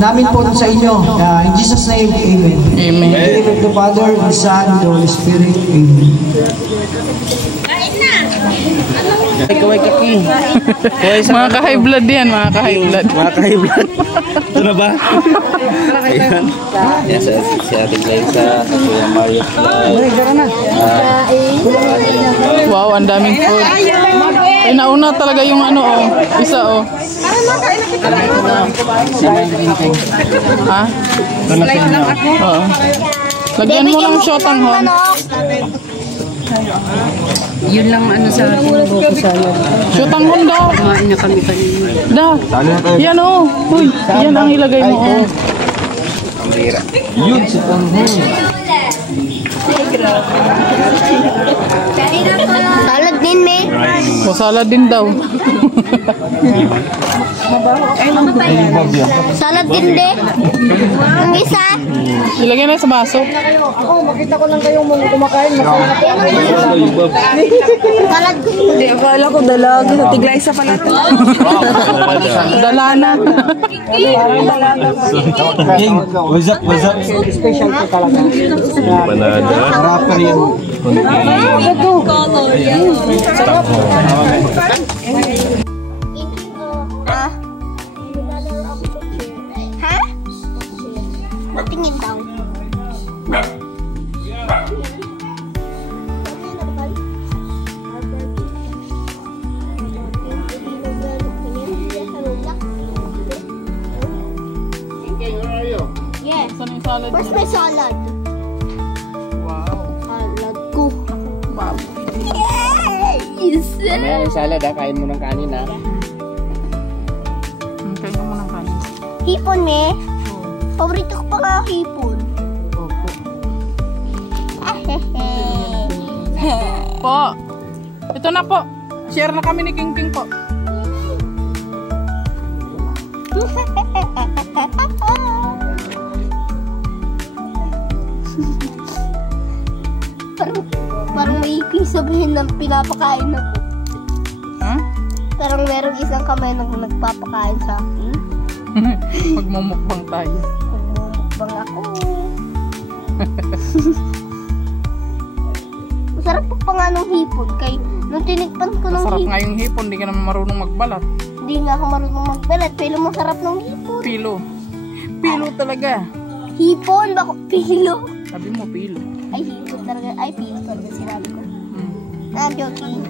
namin po sa inyo. In Jesus' name, amen. Amen. In the name of the Father, the Son, and the Holy Spirit, amen. Kaway kaki. Mga ka-high blood yan, mga ka-high blood. Mga ka-high blood. Ito na ba? Ayan. Yan si Ate Glyza, si Kuya Mario. Wow, ang daming food. Ay, nauna talaga yung ano, oh. Isa, oh. Ha? Slide lang ako. Oo. Lagyan mo ng shotang, hon. Yun lang ano sa akin, buko salad. Shotang, hon daw. Kumain na kami kanina. Da. Yan, oh. Uy, yan ang ilagay mo, oh. Yun, si Tanghon. Salad din, May. O, salad din daw. Salad din, de. Ang isa. Ilagay na sa baso. Makita ko lang kayong mga kumakain. Salad din. Hindi, akala ko dalaga. Tiglaysa pala ito. Dalana. King, what's up, what's up? Special po talaga. Rapper yan. Ha? Tingin daw. Yes. Saan yung salad? Where's my salad? Wow. Salad ko. Wow. Yes! Mamaya yung salad ha, kain mo ng kanin ha. Kain mo ng kanin. Hipon, me. Paborito ko pa nga hipon. Opo. Ahehe. Po. Ito na po. Share na kami ni King King po. Parang may sabihin ng pinapakain na po. Ha? Parang merong isang kamay nang nagpapakain sa akin. Magmumukbang tayo. Magmumukbang ako. Masarap po pa nga nung hipon. Kay, nung tinikpan ko ng Masarap hipon. nga yung hipon. Hindi ka naman marunong magbalat. Hindi nga ako marunong magbalat. Pero masarap ng hipon. Pilo. Pilo talaga. Hipon? Bako pilo? Sabi mo pilo. Ay, hipon talaga. Ay, pilo talaga sinabi ko. Hmm. I'm joking.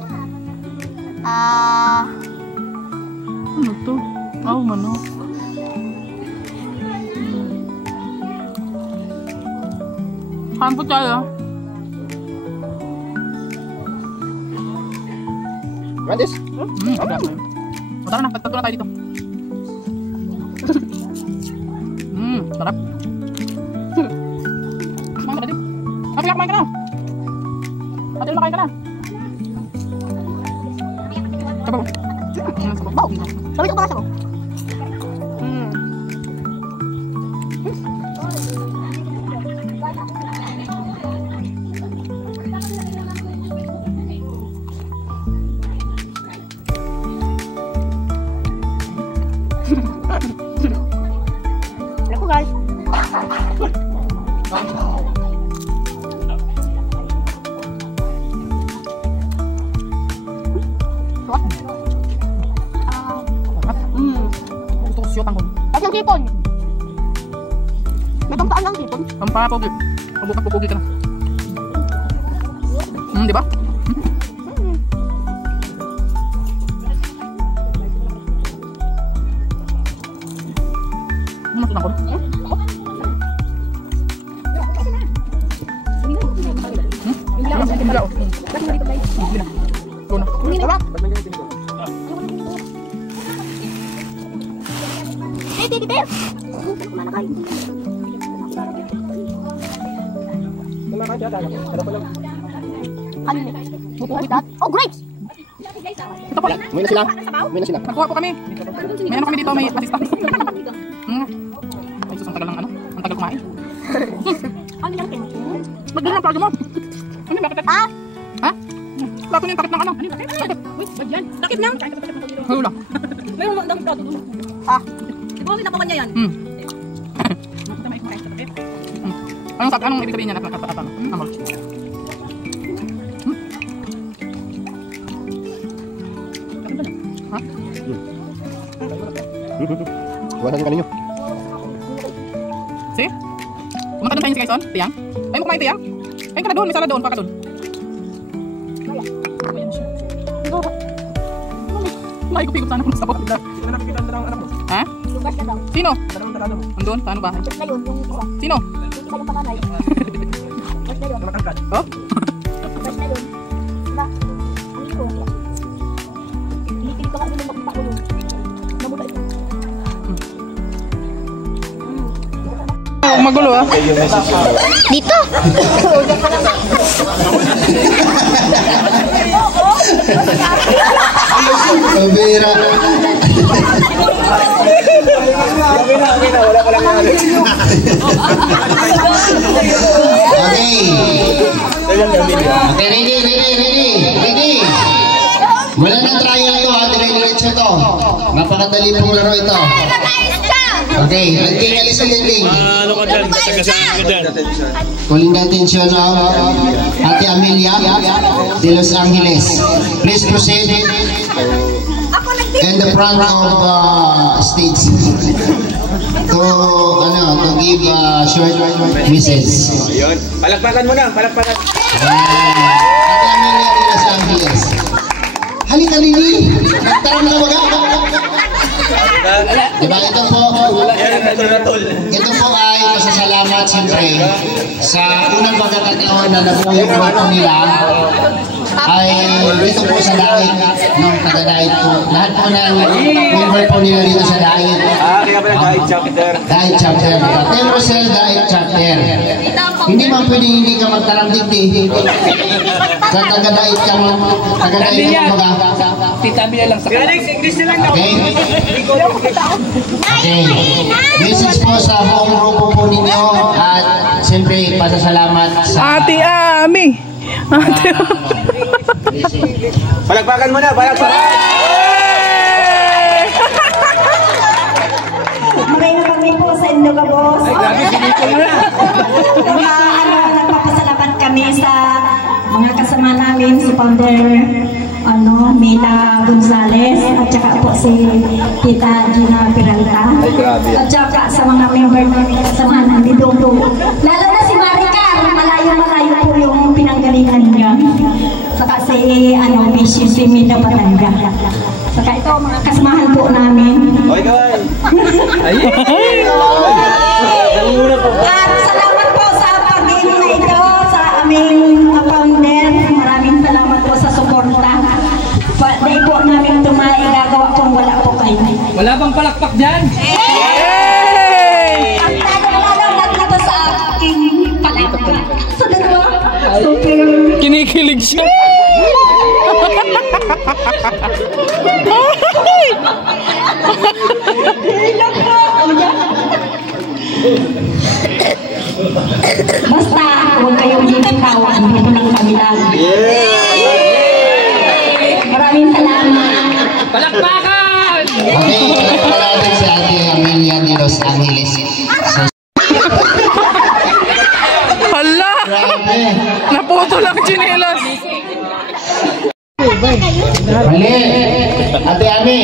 Ano to? Oh, manok. Kain po tayo. Mandis? Okay. Tara na, tagtago na tayo dito. Sarap. Kumain ka na din. Ate, kumain ka na. Ate, kumain ka na. Sabaw. Sabaw. Sabi ko pa nga sabaw. Ako guys. Gusto ko siyotang ko. At yung sipon. May pampaan lang sipon. Pampapogi. Pabuka-pupogi ka na. Di ba? Masuk ako. Oh, grapes! Ito po. May na sila. May na sila. Nakuha po kami. May ano kami dito, may assistant. Ay, sus, ang tagal ng ano? Ang tagal kumain. Ano yan? Magdala ng plato mo. Ano yung bakit? Ah? Ha? Plato niya yung takit ng ano? Ano yung bakit? Uy, ba't yan? Takip niya. Halo lang. Mayroon magandang plato doon. Ah? Siguro sinapawan niya yan. Anong ibig sabihin niya na nakataatan? Amol. Ha? Iwanan ka ninyo. Si? Kumanta doon tayo si Kaison? Tiyang? Ay mo kumain tiyang? Ay ka na doon, may sala doon, pa ka doon. Ayan siya. Mahigop-higop sana kung sa bawah. Sino nakikita ang anak mo? Ha? Lugas ka daw. Sino? Tanong na mo. Andun? Saan ang bahay? Lugas na yun, yung isa. Sino? Yung isa yung panganay. Lugas na yun. Matangkad. Oh? Lugas na yun. Na, ang ito. Likilig ka nga din yung magpakulong. Namula ito. Magulo ah. Dito! Pabira. Okay. Okay, ready. Wala na trial to ha, dire-diretso to. Napakadali pong laro ito. Okay, alis. Ano ka dyan? Kasama ka dyan. Calling the attention of Ate Amelia de Los Angeles. Please proceed in the front of stage to give a short message. Ayun. Palakpakan mo na. Palakpakan. Ate Amelia de Los Angeles. Halika Lili, nagtarang na waga. Diba ito po ay pasasalamat siyempre sa unang pagkakataon na nabuhay po nila ay dito po sa dahit ng taga-dahit po. Lahat po ng member po nila dito sa dahit. Kaya pala dahil chapter. Dahit chapter. Temrosel dahit chapter. Hindi man pwedeng hindi ka magtaramdik sa taga-dahit ka mo. Taga-dahit ka mo baga. Titabi na lang sa Alex, English na lang. Okay? Okay. Message po sa buong grupo po ninyo at siyempre pasasalamat sa Ate Ami. Ate Palakpakan mo na. Palakpakan. Maray na kami po sa Indoga Boss. Nagpapasalamat kami sa mga kasama namin, si Founder Mila Gonzales at saka po si Tita Gina Peralta at saka sa mga member namin kasama namin doon. Lalo na si Maricar, malayo-malayo po yung pinanggalingan niya. Saka si Mila Batanga. Saka ito mga kasamahan po namin. Okay, kawai. At salamat po sa pag-ibig na ito sa aming founder. Maraming salamat po sa suporta. Dahil po namin igagawa kung wala po kayo. Wala bang palakpak dyan? Ang lalong naglaba sa aking palakpak. So dalawa, super. Kinikilig siya. Basta, huwag kayong bibitaw. Dito lang kami lang. Maraming salamat. Palakpakan! Okay, palakpakan si Ate Amelia de Los Angeles. Hala! Grabe. Naputo lang chinelas. Mali. Ate Ami,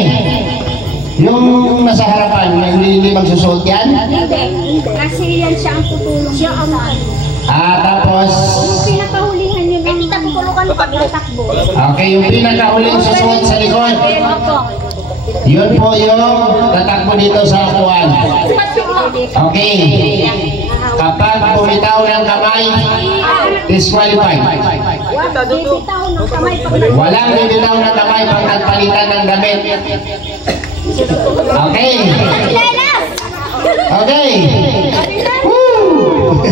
yung nasa harapan, hindi magsusuot yan? Hindi. Kasi yan siya ang tutulong. Siya ang Tapos, pinakahulihan yun. Eh, kita tutulungan pag natakbo. okay, yung pinakahuling susuot sa likod. Opo. Yun po yung tatakbo dito sa upuan. Okay. Kapag bumitaw ng kamay, disqualified. Bibitaw ng kamay pag Walang bibitaw ng kamay pag nagpalitan ng damit. Okay. Okay. Woo!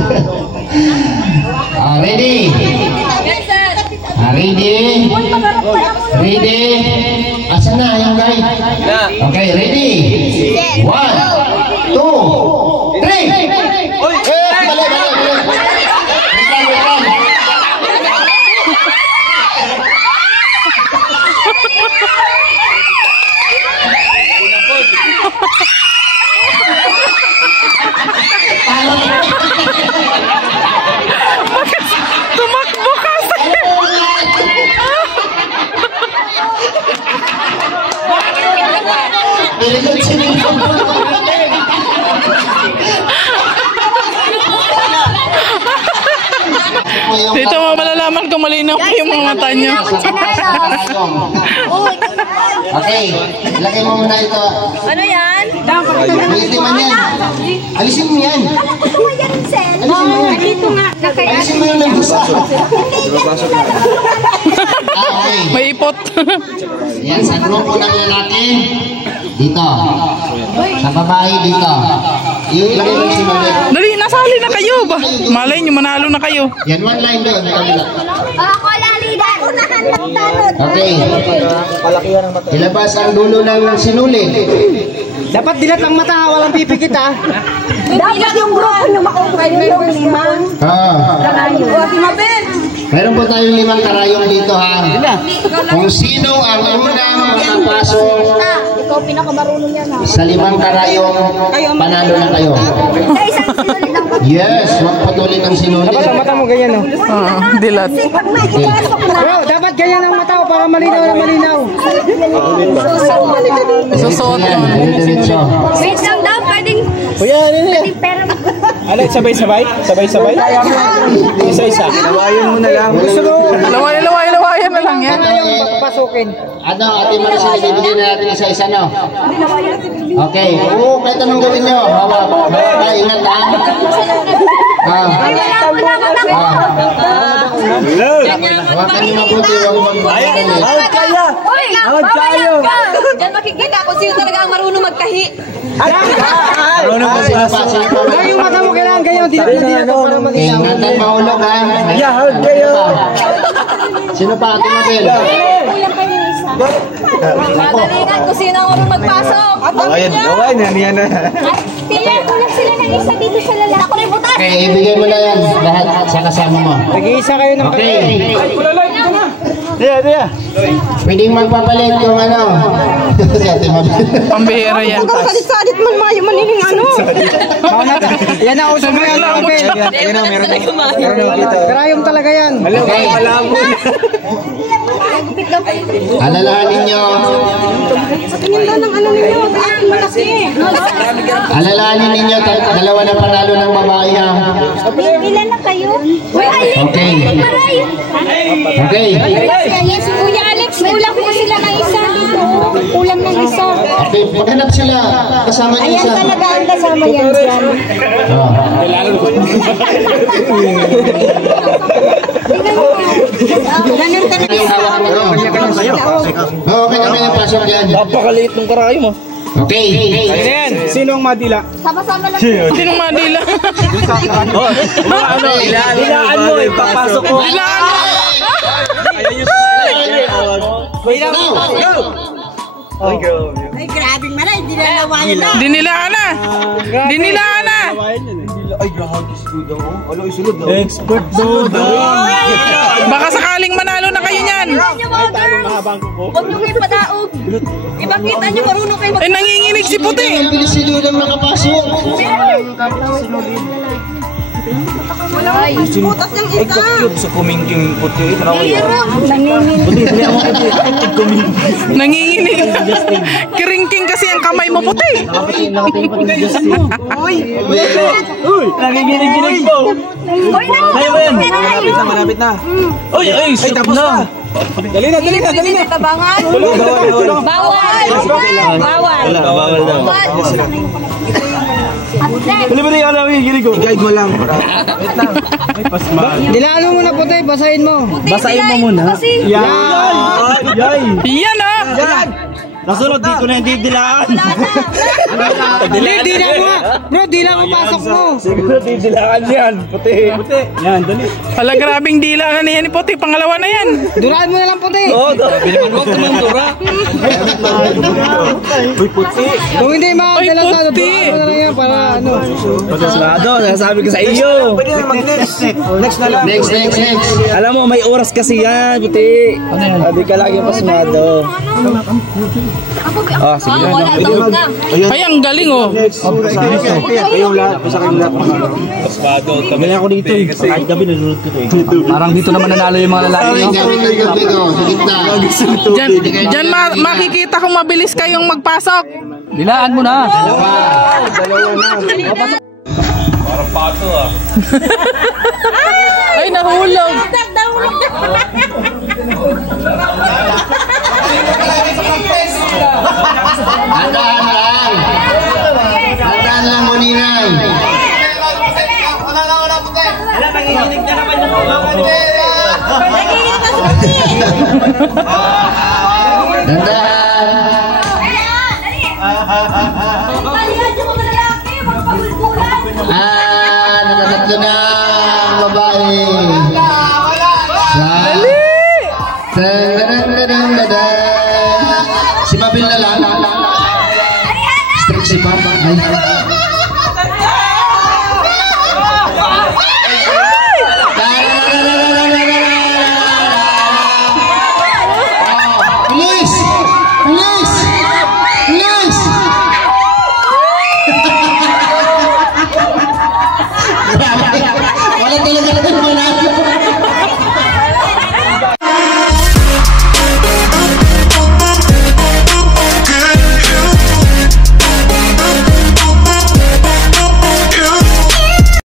Ready? Ready? Asan na yung guy? Okay, ready? 1, 2, 3. Balik. Wait lang. mo yung... Dito mo malalaman kung malinaw pa yung mga mata niyo. Okay, ilagay mo muna ito. Ano yan? May itiman yan. Alisin mo yan. Alisin mo yan. Dito nga. Alisin mo yung nabasa. Okay. May ipot. Yan, sa grupo ng lalaki, dito. Sa babae, dito. Yung ilagay mo sinulit. Dali, nasali na kayo ba? Malay nyo, manalo na kayo. Yan, one line doon. Kabila. Ako lalida. Unahan ng tanod. Okay. Ilabas ang dulo ng sinulit. Dapat dilat ang mata, walang pipikit ha. Dapat yung grupo na makapagay yung limang. Meron po tayong 5 karayong dito ha. Kung sino ang unang makapasok Ikaw pinakamarunong yan ha. sa 5 karayong, panalo na kayo. Sa isang sinulit lang. Yes, huwag patuloy ng sinulit. Dapat ang mata mo ganyan no. Dilat. Pag may ipasok na. Bro, dapat ganyan ang mata mo para malinaw na malinaw. Susuot Yan, mo. diretso. Wait lang daw. Pwedeng pera mo. Ano, sabay-sabay? Sabay-sabay? Isa-isa. Lawayan mo na lang. Lawayan na lang yan. Pasukin. Ano, Ate Maricel, ibigay na natin isa-isa, no? Okay. Oo, kahit anong gawin nyo. Baka ingat, ha? Hawakan nyo mabuti, huwag magpapagali. Uy! Babayan ka! Diyan makikita kung sino talaga ang marunong magkahi. Yung mata mo kailangan ganyan. Dilat para malinaw. Ingatan mahulog, ha? Sino pa, Ate Maricel? Kulang kayo yung isa. Magalingan kung sino ang marunong magpasok. Yan na. Kaya kulang sila ng isa dito sa lalaki. Ako na yung butas. Okay, ibigay mo na yan. Lahat sa kasama mo. Nag-iisa kayo ng Okay. Diya. Pwedeng magpapalit yung ano. Si Ate Maricel. Pambihira yan. Salit-salit man mayo manining ano. Yan ang usap mo yan. Yan ang meron dito. Karayom talaga yan. Okay. Alalahanin nyo. Alalahanin ninyo. Dalawa na panalo ng babae ha. Ilan na kayo? Uy, ayun! Okay. Maray! Okay. Yes, Kuya Alex, kulang po sila ng isa dito. Kulang ng isa. Okay. Maghanap sila. Kasama niyo isa. Talaga ang kasama yan dyan. Oh. Ganun talaga. Yung hawak mo. Oo, kanya-kanya pasok yan. Napakaliit ng karayom mo. Okay. Sino ang madila? Sama-sama lang. Sinong madila? Dilaan mo, ipapasok mo. Ay, grabing maray, di na nawayan na. Dinilaan na. Dinilaan na. Expert do. Baka sakaling manalo na kayo niyan. Nyo mga girls. Huwag nyo kayo padaog. Ipakita nyo marunong kayo Eh, nanginginig si Puti. Ang bilis si Lulong makapasok. Ay, Putas ng isa. Sa kumingking puti. Nanginginig. Kiringking kasi ang kamay mo, Puti. Nanginginig po. Uy, Malapit na. Uy, stop na. Dali na. tabangan. Bawal. Bawal daw. I-guide mo lang. Dilalo mo na puti, basahin mo. Basahin mo muna. Kasi, Yan ah. Nasunod, di ko na hindi dilaan. Di na mo. Bro, di na mo pasok mo. Siguro di dilaan yan. Puti. Yan, dali. Hala, grabing dila na niyan ni Puti. Pangalawa na yan. Duraan mo na lang puti. Oo, biliman mo kung dura. Uy, puti. Kung hindi makakala sa ano, duraan mo na lang yan para ano. Pagkaslado, nasasabi ko sa iyo. Pwede na mag-next. Next na lang. Next. Alam mo, may oras kasi yan, puti. Sabi ka lagi pasmado. Ah, sige. wala taon na. Ay, ang galing oh. Kayong lahat, basta kayong lahat. Pasmado. Kami ako dito eh. Kahit gabi nalulod ko eh. Parang dito naman nanalo yung mga lalaki. Gamit ng gabi ko. Sa gitna. Diyan makikita kung mabilis kayong magpasok. Dilaan mo na. Ay, nahulog. Handaan lang, Buninay. Nakatatlo na ang babae. Si Mabil na lang. Strict si Papa. Bilis! Bilis!